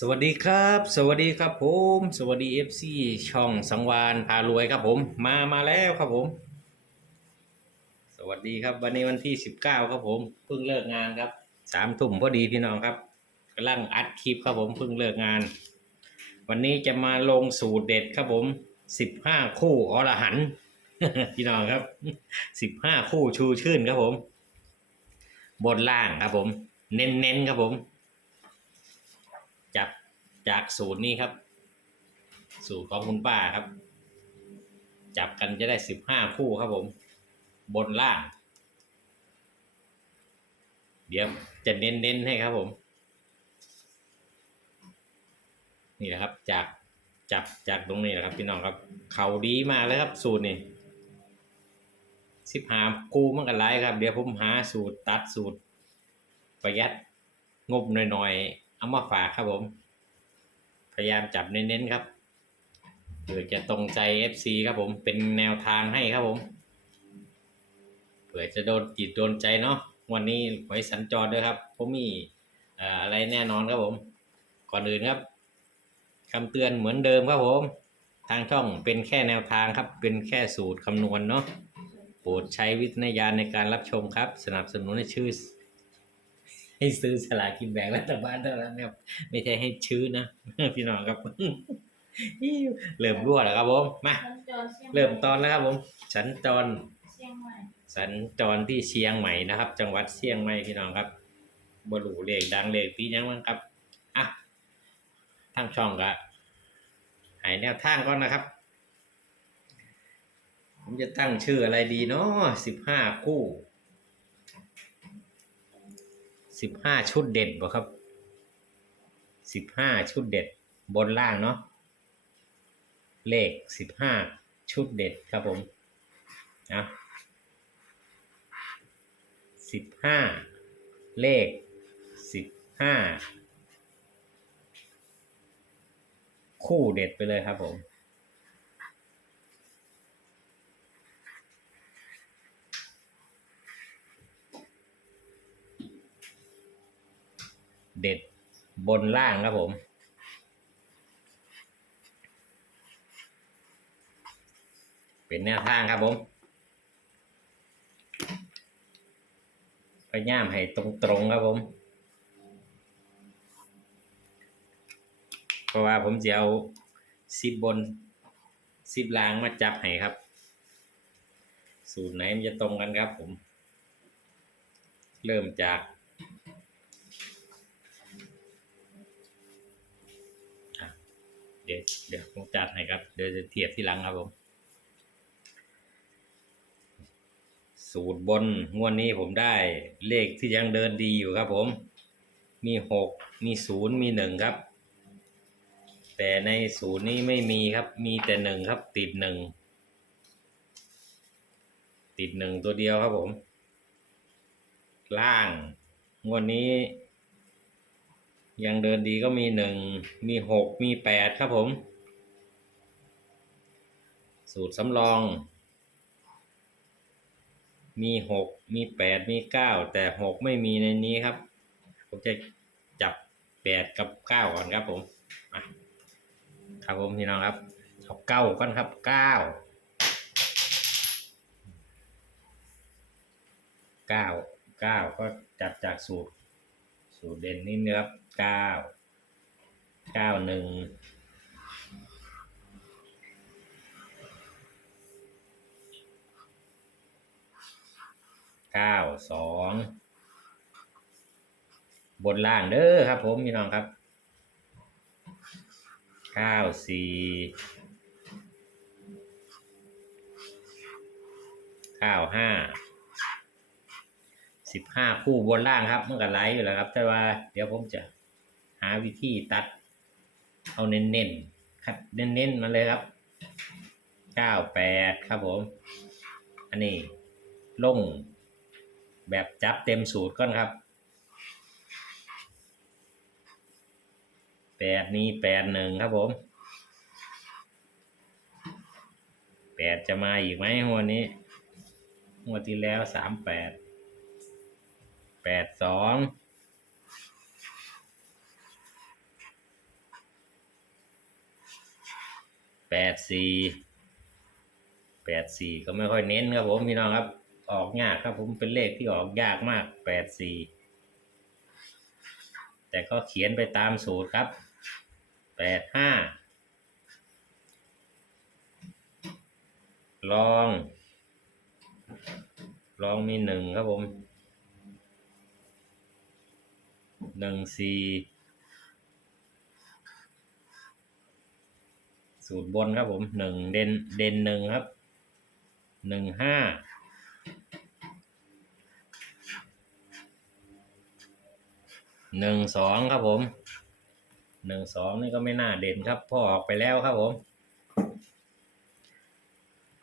สวัสดีครับ สวัสดีครับผม สวัสดี FC ช่องสังวานพารวยครับผม มามาแล้วครับผม สวัสดีครับ วันนี้วันที่19ครับผมเพิ่งเลิกงานครับสามทุ่มพอดีพี่น้องครับกำลังอัดคลิปครับผมเพิ่งเลิกงาน วันนี้จะมาลงสูตรเด็ดครับผม15คู่อรหันต์พี่น้องครับ15คู่ชูชื่นครับผม บนล่างครับผม เน้นๆครับผม จากสูตรนี้ครับ สูตรของคุณป้าครับ จับกันจะได้สิบห้าคู่ครับผม บนล่าง เดี๋ยวจะเน้นๆให้ครับผม นี่แหละครับจากจับจากตรงนี้แหละครับพี่น้องครับ เขาดีมากเลยครับ สูตรนี่สิบหาคู่มันกันไรครับ เดี๋ยวผมหาสูตรตัดสูตร ประหยัดงบหน่อยๆ เอามาฝากครับผม พยายามจับเน้นๆครับเผื่อจะตรงใจ FC ครับผมเป็นแนวทางให้ครับผมเผื่อจะโดนจิตโดนใจเนาะวันนี้ไว้สัญจรด้วยครับผมมีอะไรแน่นอนครับผม ก่อนอื่นครับคำเตือนเหมือนเดิมครับผม ทางช่องเป็นแค่แนวทางครับ เป็นแค่สูตรคำนวณเนาะโปรดใช้วิจารณญาณในการรับชมครับ สนับสนุนให้ชื่อ ให้ซื้อสลากกินแบ่งรัฐบาลเท่านั้นครับไม่ใช่ให้ชื้อนะพี่น้องครับเริ่มรั่วแล้วครับผมมาเริ่มตอนแล้วครับผมสัญจรสัญจรที่เชียงใหม่นะครับ จังหวัดเชียงใหม่พี่น้องครับบรูเลขดังเลขตียังบ้งครับอะทางช่องก็หายแนวทางก่อนนะครับ ผมจะตั้งชื่ออะไรดีเนาะสิบห้าคู่ สิบห้าชุดเด็ดบ่ครับสิบห้าชุดเด็ดบนล่างเนาะเลขสิบห้าชุดเด็ดครับผมนะสิบห้าเลขสิบห้าคู่เด็ดไปเลยครับผม เด็ดบนล่างครับผม เป็นแนวทางครับผมพยายามให้ตรงๆครับผม เพราะว่าผมจะเอาสิบบนสิบล่างมาจับให้ครับ สูตรไหนมันจะตรงกันครับผม เริ่มจาก เดี๋ยวเดี๋ยวผมจัดให้ครับ เดี๋ยวจะเทียบที่หลังครับผม สูตรบนงวดนี้ผมได้เลขที่ยังเดินดีอยู่ครับผม มีหกมีศูนย์มีหนึ่งครับ แต่ในศูนย์นี้ไม่มีครับ มีแต่หนึ่งครับ ติดหนึ่งติดหนึ่งตัวเดียวครับผม ล่างงวดนี้ ยังเดินดีก็มีหนึ่งมีหกมีแปดครับผม สูตรสำรอง มีหกมีแปดมีเก้าแต่หกไม่มีในนี้ครับ ผมจะจับแปดกับเก้าก่อนครับผมครับผมพี่น้องครับเอาเก้าก่อนครับเก้าเก้าเก้าก็จับจากสูตร สูตรเด่นนี่นะครับ เก้าเก้าหนึ่งเก้าสองบนล่างเด้อครับ ผมพี่น้องครับเก้าสี่เก้าห้าสิบห้าคู่บนล่างครับมันก็ไลฟ์อยู่แล้วครับ แต่ว่าเดี๋ยวผมจะาวิธีตัด เอาเน้นๆครับเน้นๆมาเลยครับเก้าแปดครับผม อันนี้ลงแบบจับเต็มสูตรก่อนครับแปดนี้แปดหนึ่งครับผมแปดจะมาอีกไหมงวันนี้งวที่แล้วสามแปดแปดสอง แปดสี่แปดสี่ก็ไม่ค่อยเน้นครับผมพี่น้องครับ ออกยากครับผมเป็นเลขที่ออกยากมากแปดสี่แต่ก็เขียนไปตามสูตรครับแปดห้าลอง ลองมีหนึ่งครับผมหนึ่งสี่ สูตรบนครับผมหนึ่งเด่นเด่นหนึ่งครับหนึ่งห้าหนึ่งสองครับผมหนึ่งสองนี่ก็ไม่น่าเด่นครับพ่อออกไปแล้วครับผม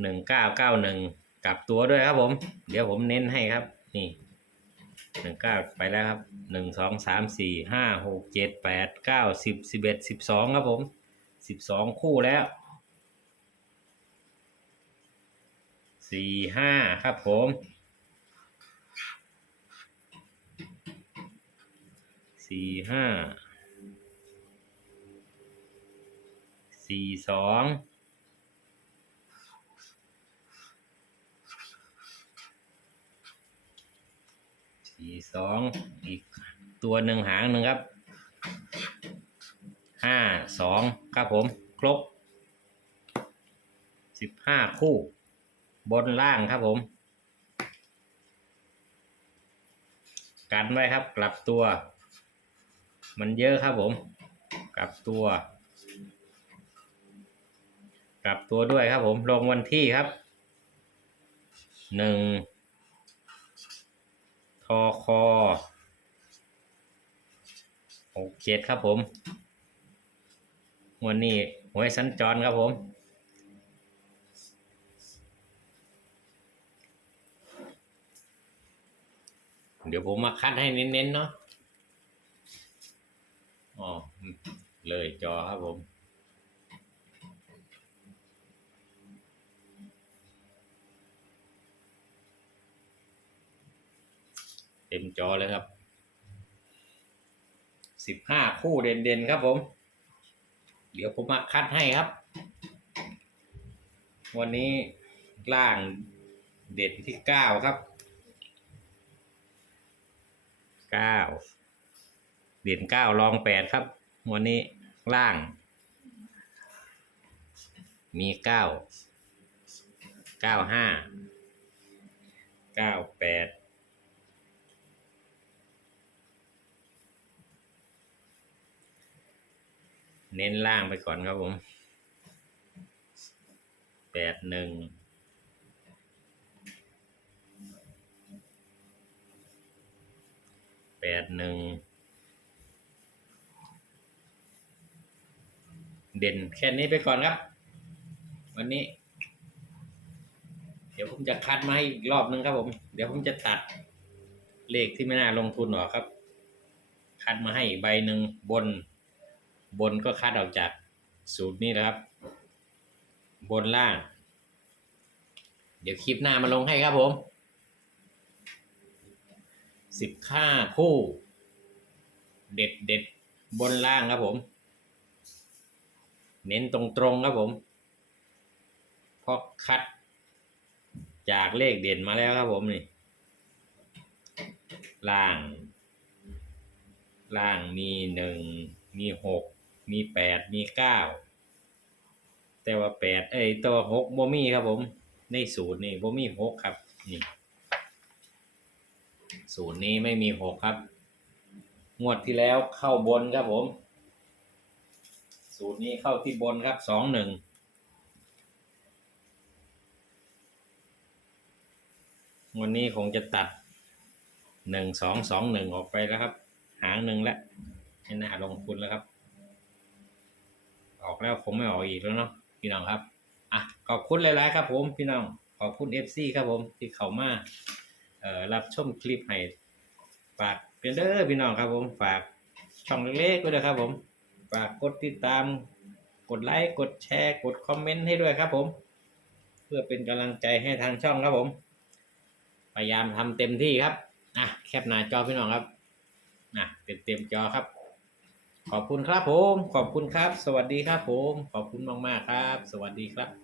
หนึ่งเก้าเก้าหนึ่งกลับตัวด้วยครับผม เดี๋ยวผมเน้นให้ครับ นี่หนึ่งเก้าไปแล้วครับหนึ่งสองสามสี่ห้าหกเจ็ดแปดเก้าสิบสิบเอ็ดสิบสองครับผม สิบสองคู่แล้วสี่ห้าครับผมสี่ห้าสี่สองสี่สองอีกตัวหนึ่งหางหนึ่งครับ ห้าสองครับผม ครบสิบห้าคู่ บนล่างครับผม กันไว้ครับ กลับตัว มันเยอะครับผม กลับตัว กลับตัวด้วยครับผม ลงวันที่ครับหนึ่งทอคอหกเจ็ดครับผม วันนี้หวยสัญจรครับผมเดี๋ยวผมมาคัดให้เน้นๆเนาะอ๋อ เลยจอครับผม เต็มจอเลยครับ สิบห้าคู่เด่นๆครับผม เดี๋ยวผมมาคัดให้ครับ วันนี้ล่างเด็ดที่เก้าครับเก้าเด่นเก้ารองแปดครับ วันนี้ล่าง มีเก้าเก้าห้าเก้าแปด เน้นล่างไปก่อนครับผมแปดหนึ่งแปดหนึ่งเด่นแค่นี้ไปก่อนครับ วันนี้ เดี๋ยวผมจะคัดมาอีกรอบนึงครับผม เดี๋ยวผมจะตัดเลขที่ไม่น่าลงทุนออครับ คัดมาให้อีกใบหนึ่งบน บนก็คัดออกจากสูตรนี้นะครับ บนล่าง เดี๋ยวคลิปหน้ามาลงให้ครับผมสิบค่าคู่ เด็ดเด็ดบนล่างครับผม เน้นตรงตรงๆครับผมเพราะคัด จากเลขเด่นมาแล้วครับผมนี่ ล่าง ล่างมีหนึ่งมีหก มีแปดมีเก้าแต่ว่าแปดเอ้ตัวหกบ่มีครับผม ในสูตรนี่บ่มีหกครับนี่สูตรนี้ไม่มีหกครับ งวดที่แล้วเข้าบนครับผมสูตรนี้เข้าที่บนครับสองหนึ่งวันนี้คงจะตัดหนึ่งสองสองหนึ่งออกไปแล้วครับ หางหนึ่งแล้วไม่น่าลงทุนแล้วครับ ออกแล้วคงไม่ออกอีกแล้วเนาะพี่น้องครับอะขอบคุณหลายๆครับ ผมพี่น้องขอบคุณเอฟซีครับผมที่เข้ามาเอ่อรับชมคลิปให้ฝากเป็นเด้อพี่น้องครับผมฝากช่องเล็กๆด้วยนะครับ ผมฝากกดติดตามกดไลค์กดแชร์กดคอมเมนต์ให้ด้วยครับ ผม เพื่อเป็นกำลังใจให้ทางช่องครับผม พยายามทำเต็มที่ครับอะแคปหน้าจอพี่น้องครับอะเต็มเต็มๆจอครับ ขอบคุณครับผม ขอบคุณครับ สวัสดีครับผม ขอบคุณมากๆครับ สวัสดีครับ